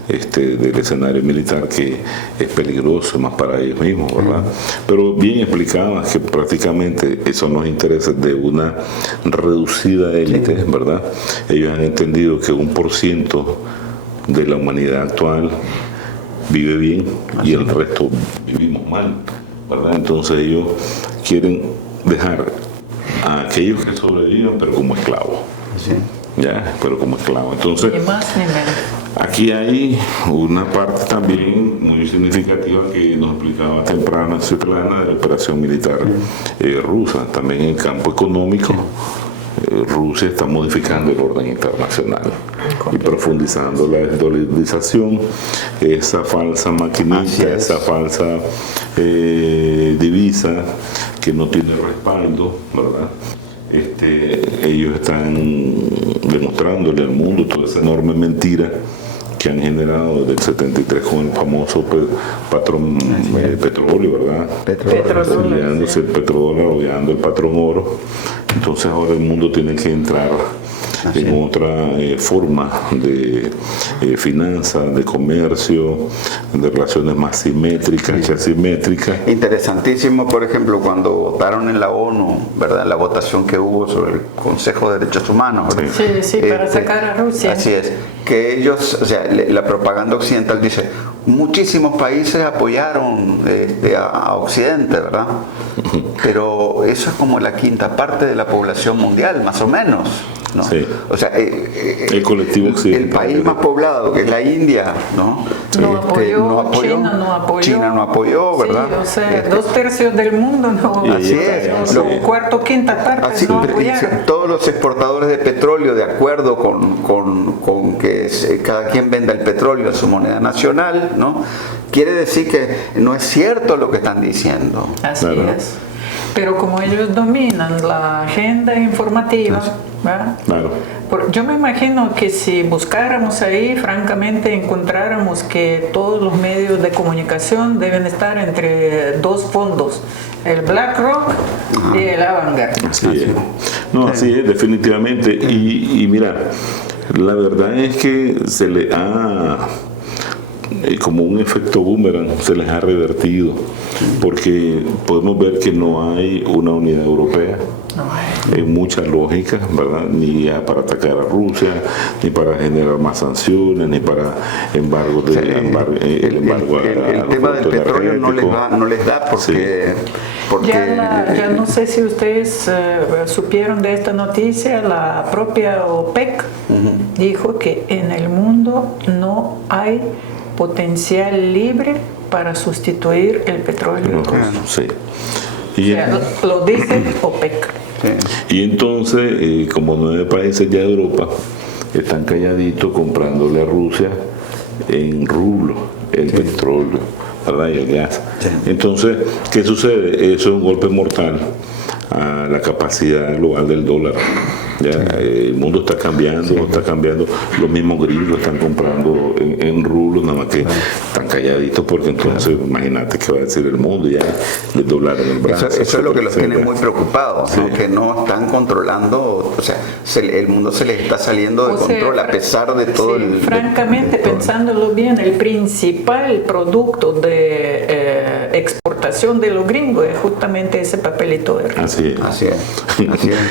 del escenario militar que es peligroso más para ellos mismos, ¿verdad? Pero bien explicaba que prácticamente son los intereses de una reducida élite, ¿verdad? Ellos han entendido que 1% de la humanidad actual vive bien y el resto vivimos mal, ¿verdad? Entonces ellos quieren dejar a aquellos que sobrevivan, pero como esclavos. Sí. Ya, pero como esclavos. Entonces, Ni más ni menos. aquí hay una parte también muy significativa que nos explicaba temprano Svetlana de la operación militar rusa. También en el campo económico, Rusia está modificando el orden internacional y profundizando la desdolarización, esa falsa Así maquinita, es. esa falsa divisa que no tiene respaldo, ¿verdad? Ellos están demostrándole al mundo toda esa enorme mentira que han generado desde el 73 con el famoso patrón petróleo, ¿verdad? Petróleo. Olvidándose el petrodólar, olvidando el patrón oro. Entonces ahora el mundo tiene que entrar en otra forma de finanzas, de comercio, de relaciones más simétricas y asimétricas. Interesantísimo, por ejemplo, cuando votaron en la ONU, ¿verdad?, la votación que hubo sobre el Consejo de Derechos Humanos, ¿verdad? Sí, sí, para sacar a Rusia. Así es, que ellos, o sea, la propaganda occidental dice, muchísimos países apoyaron a Occidente, ¿verdad? Pero eso es como la 1/5 parte de la población mundial, más o menos. ¿no? Sí. O sea, el colectivo occidental, el país más poblado, que es la India, ¿no? No apoyó, China no apoyó, ¿verdad? Sí, o sea, 2/3 del mundo no. Así es. Lo cuarto, quinta parte Así, no apoyaron. todos los exportadores de petróleo, de acuerdo con que cada quien venda el petróleo en su moneda nacional, ¿no? Quiere decir que no es cierto lo que están diciendo. Así es. Pero como ellos dominan la agenda informativa, ¿verdad? Claro. Yo me imagino que si buscáramos ahí, francamente encontráramos que todos los medios de comunicación deben estar entre dos fondos, el BlackRock y el Vanguard. Así es. No, así es, definitivamente. Y mira, la verdad es que se le ha, como un efecto boomerang, se les ha revertido, porque podemos ver que no hay una unidad europea. Hay mucha lógica, ¿verdad? Ni para atacar a Rusia, ni para generar más sanciones, ni para embargo de el tema del petróleo no les da porque ya no sé si ustedes supieron de esta noticia. La propia OPEC dijo que en el mundo no hay potencial libre para sustituir el petróleo. Sí. Y lo dice OPEC. Y entonces, como 9 países ya de Europa están calladitos comprándole a Rusia en rublo el petróleo, ¿verdad? Y el gas. Entonces, ¿qué sucede? Eso es un golpe mortal a la capacidad global del dólar. Ya, el mundo está cambiando, los mismos gringos están comprando en rublos, nada más que están calladitos, porque entonces imagínate qué va a decir el mundo, ya les doblaron el brazo. Eso es lo que los tiene muy preocupados, ¿no? Que no están controlando, o sea, el mundo se les está saliendo de control a pesar de todo francamente, pensándolo bien, el principal producto de exportación de los gringos es justamente ese papelito verde. Así es.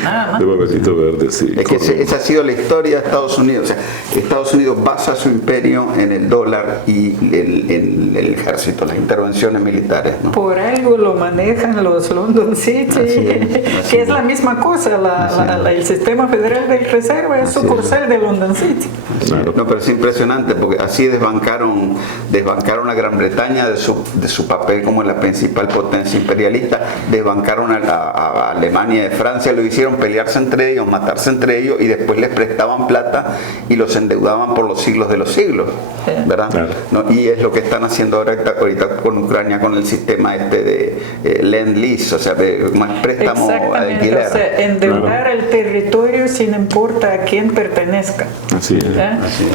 Nada más. El papelito verde. Sí, es que esa ha sido la historia de Estados Unidos. O sea, Estados Unidos basa su imperio en el dólar y el ejército, las intervenciones militares, ¿no? Por algo lo manejan los London City, que es la misma cosa. El sistema federal de reserva es sucursal de London City. Claro. No, pero es impresionante porque así desbancaron a Gran Bretaña de su papel como la principal potencia imperialista, desbancaron a Alemania de Francia, lo hicieron pelearse entre ellos, matarse entre ellos, y después les prestaban plata y los endeudaban por los siglos de los siglos, ¿verdad? Claro. ¿No? Y es lo que están haciendo ahorita con Ucrania, con el sistema de Lend-Lease, o sea, de más préstamo a alquiler. O sea, endeudar el territorio sin importar a quién pertenezca. Así es. Así es.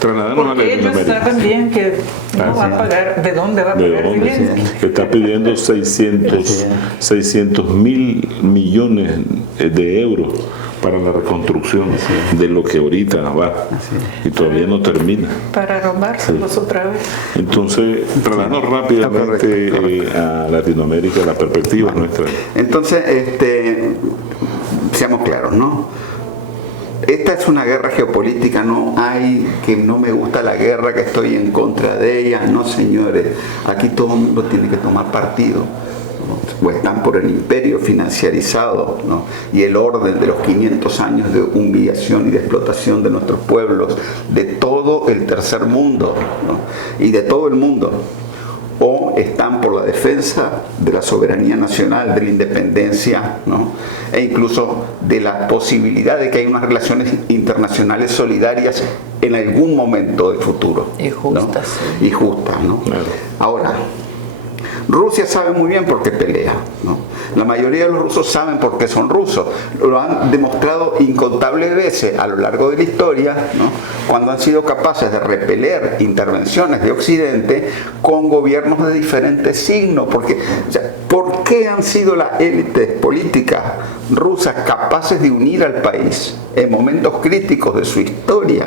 Porque ellos saben bien que no va a pagar, ¿de dónde va a pagar Zelensky? Está pidiendo 600 mil millones de euros para la reconstrucción de lo que ahorita va y todavía no termina. Para robárselos otra vez. Entonces, trasladando rápidamente a Latinoamérica, la perspectiva nuestra. Entonces, seamos claros, ¿no? Esta es una guerra geopolítica, no hay que no me gusta la guerra, que estoy en contra de ella. No, señores, aquí todo el mundo tiene que tomar partido, ¿no? Pues están por el imperio financiarizado, ¿no? Y el orden de los 500 años de humillación y de explotación de nuestros pueblos, de todo el tercer mundo, ¿no? Y de todo el mundo. O están por la defensa de la soberanía nacional, de la independencia, ¿no? E incluso de la posibilidad de que haya unas relaciones internacionales solidarias en algún momento del futuro. Y justas. ¿No? Y justas, ¿no? Claro. Ahora, Rusia sabe muy bien por qué pelea, ¿no? La mayoría de los rusos saben por qué son rusos. Lo han demostrado incontables veces a lo largo de la historia, ¿no? Cuando han sido capaces de repeler intervenciones de Occidente con gobiernos de diferentes signos. Porque, o sea, ¿por qué han sido las élites políticas rusas capaces de unir al país en momentos críticos de su historia?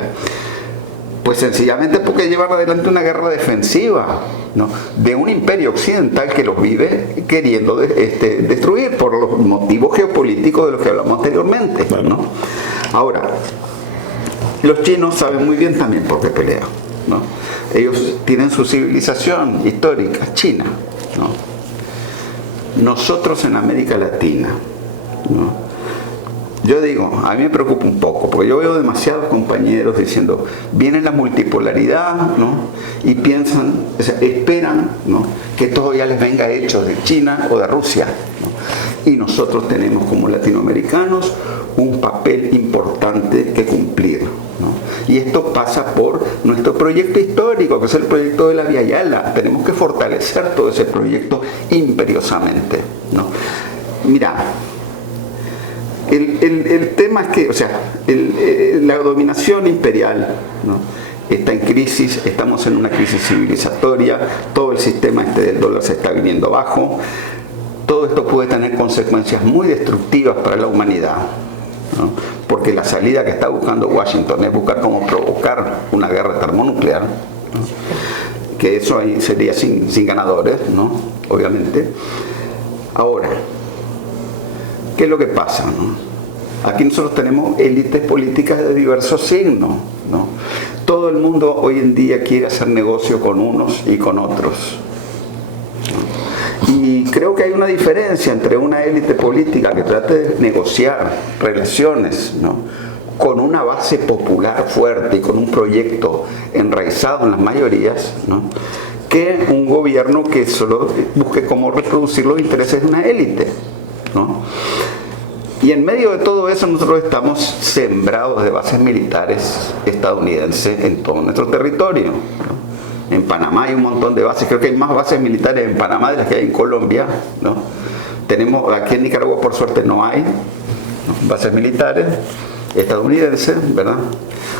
Pues sencillamente porque llevan adelante una guerra defensiva, ¿no? De un imperio occidental que los vive queriendo destruir por los motivos geopolíticos de los que hablamos anteriormente, ¿no? Ahora, los chinos saben muy bien también por qué pelean, ¿no? Ellos tienen su civilización histórica, China, ¿no? Nosotros en América Latina, ¿no? yo digo, a mí me preocupa un poco, porque yo veo demasiados compañeros diciendo, viene la multipolaridad, ¿no? Y piensan, o sea, esperan, ¿no?, que todo ya les venga hecho de China o de Rusia, ¿no? Y nosotros tenemos como latinoamericanos un papel importante que cumplir, ¿no? Y esto pasa por nuestro proyecto histórico, que es el proyecto de la Vía Yala. Tenemos que fortalecer todo ese proyecto imperiosamente, ¿no? Mira, el tema es que, o sea, la dominación imperial, ¿no?, está en crisis, estamos en una crisis civilizatoria, todo el sistema del dólar se está viniendo abajo, todo esto puede tener consecuencias muy destructivas para la humanidad, ¿no? Porque la salida que está buscando Washington es buscar cómo provocar una guerra termonuclear, ¿no?, que eso ahí sería sin ganadores, ¿no?, obviamente. Ahora, ¿qué es lo que pasa, no? Aquí nosotros tenemos élites políticas de diversos signos, ¿no? Todo el mundo hoy en día quiere hacer negocio con unos y con otros, ¿no? Y creo que hay una diferencia entre una élite política que trate de negociar relaciones, ¿no?, con una base popular fuerte y con un proyecto enraizado en las mayorías, ¿no?, que un gobierno que solo busque cómo reproducir los intereses de una élite, ¿no? Y en medio de todo eso nosotros estamos sembrados de bases militares estadounidenses en todo nuestro territorio, ¿no? En Panamá hay un montón de bases, creo que hay más bases militares en Panamá de las que hay en Colombia, ¿no? Tenemos, aquí en Nicaragua por suerte no hay, ¿no?, bases militares estadounidenses, ¿verdad?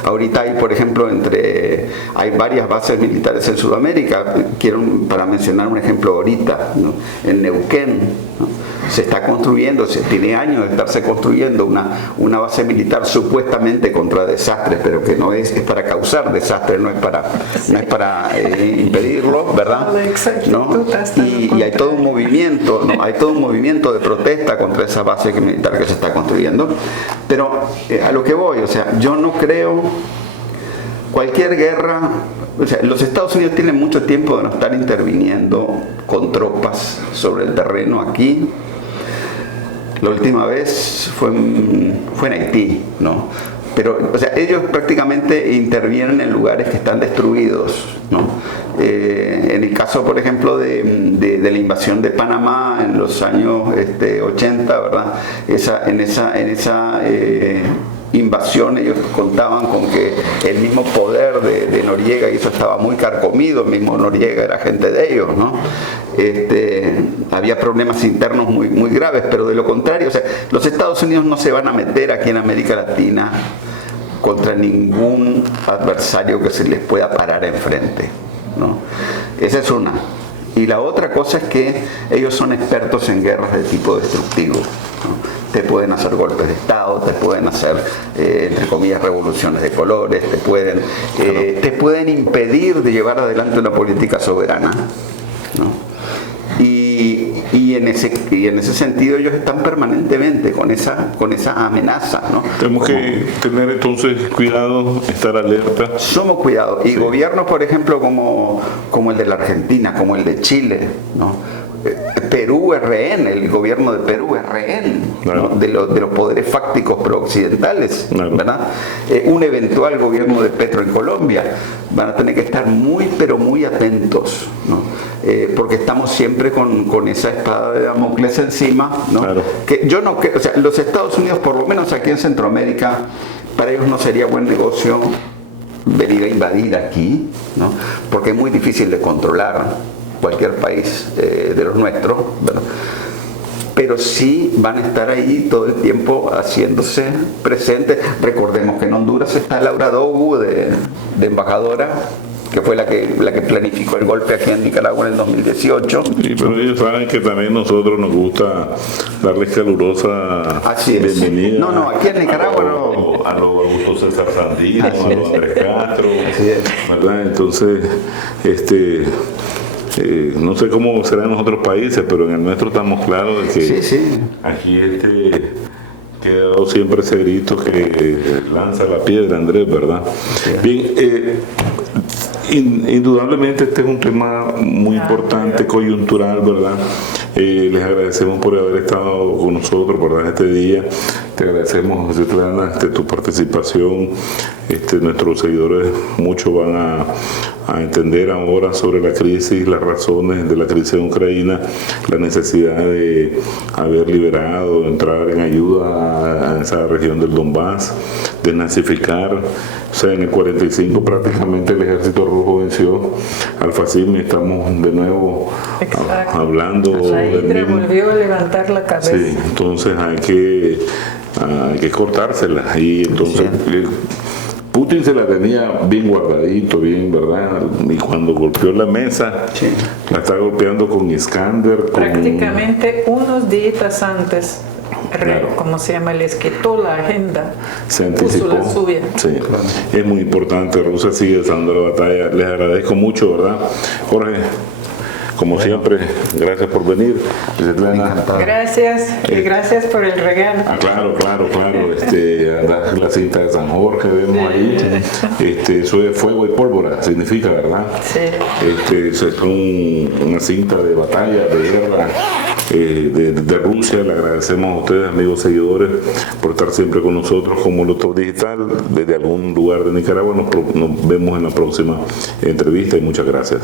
Ahorita hay, por ejemplo, hay varias bases militares en Sudamérica. Quiero, para mencionar un ejemplo ahorita, ¿no?, en Neuquén, ¿no?, se está construyendo, tiene años de estarse construyendo una base militar supuestamente contra desastres, pero que no es para causar desastres, no es para impedirlo, ¿verdad? ¿No? Y hay todo un movimiento, ¿no?, hay todo un movimiento de protesta contra esa base militar que se está construyendo. Pero a lo que voy, o sea, yo no creo cualquier guerra, o sea, los Estados Unidos tienen mucho tiempo de no estar interviniendo con tropas sobre el terreno aquí. La última vez fue en Haití, ¿no? Pero, o sea, ellos prácticamente intervienen en lugares que están destruidos, ¿no? En el caso, por ejemplo, de la invasión de Panamá en los años 80, ¿verdad? En esa invasión ellos contaban con que el mismo poder de Noriega, y eso estaba muy carcomido, el mismo Noriega era gente de ellos, ¿no? Había problemas internos muy, muy graves, pero de lo contrario, o sea, los Estados Unidos no se van a meter aquí en América Latina contra ningún adversario que se les pueda parar enfrente, ¿no? Esa es una. Y la otra cosa es que ellos son expertos en guerras de tipo destructivo, ¿no? Te pueden hacer golpes de Estado, te pueden hacer, entre comillas, revoluciones de colores, te pueden impedir de llevar adelante una política soberana, ¿no? Y en ese sentido ellos están permanentemente con esa amenaza, ¿no? Tenemos que tener entonces cuidado, estar alerta. Somos cuidados. Y sí, gobiernos, por ejemplo, como el de la Argentina, como el de Chile, ¿no? Perú es rehén, el gobierno de Perú es rehén, claro, ¿no?, de los poderes fácticos pro-occidentales, claro, ¿verdad? Un eventual gobierno de Petro en Colombia van a tener que estar muy, pero muy atentos, ¿no? Porque estamos siempre con esa espada de Damocles encima, ¿no? Claro. Que yo no, o sea, los Estados Unidos, por lo menos aquí en Centroamérica, para ellos no sería buen negocio venir a invadir aquí, ¿no? Porque es muy difícil de controlar cualquier país de los nuestros, ¿verdad? Pero sí van a estar ahí todo el tiempo haciéndose presentes. Recordemos que en Honduras está Laura Dogu de embajadora, que fue la que planificó el golpe aquí en Nicaragua en el 2018. Sí, pero ellos saben que también nosotros nos gusta darles calurosa bienvenida. No, aquí en Nicaragua a los Augusto César Sandino, a los Andrés Castro, ¿verdad? Entonces, no sé cómo será en los otros países, pero en el nuestro estamos claros de que aquí quedó siempre ese grito que lanza la piedra, Andrés, ¿verdad? Bien, indudablemente este es un tema muy importante, coyuntural, ¿verdad? Les agradecemos por haber estado con nosotros, ¿verdad?, este día. Te agradecemos, Svetlana, tu participación. Nuestros seguidores mucho van a entender ahora sobre la crisis, las razones de la crisis en Ucrania, la necesidad de haber liberado, entrar en ayuda a esa región del Donbass, desnazificar. O sea, en el 45 prácticamente el Ejército Rojo venció al fascismo y estamos de nuevo hablando. Hydra volvió a levantar la cabeza. Sí, entonces hay que cortársela. Y entonces Putin se la tenía bien guardadito, bien, ¿verdad? Y cuando golpeó la mesa, la está golpeando con Iskander. Prácticamente unos días antes. Claro. ¿Cómo se llama? Les quitó la agenda, se anticipó. puso la suya. Sí, es muy importante. Rusia sigue dando la batalla. Les agradezco mucho, ¿verdad? Jorge, como siempre, gracias por venir. Gracias, y gracias por el regalo. Claro. La cinta de San Jorge, vemos ahí. Eso es fuego y pólvora, significa, ¿verdad? Sí. Es una cinta de batalla, de guerra. De Rusia. Le agradecemos a ustedes, amigos seguidores, por estar siempre con nosotros como Lotov Digital. Desde algún lugar de Nicaragua nos vemos en la próxima entrevista y muchas gracias.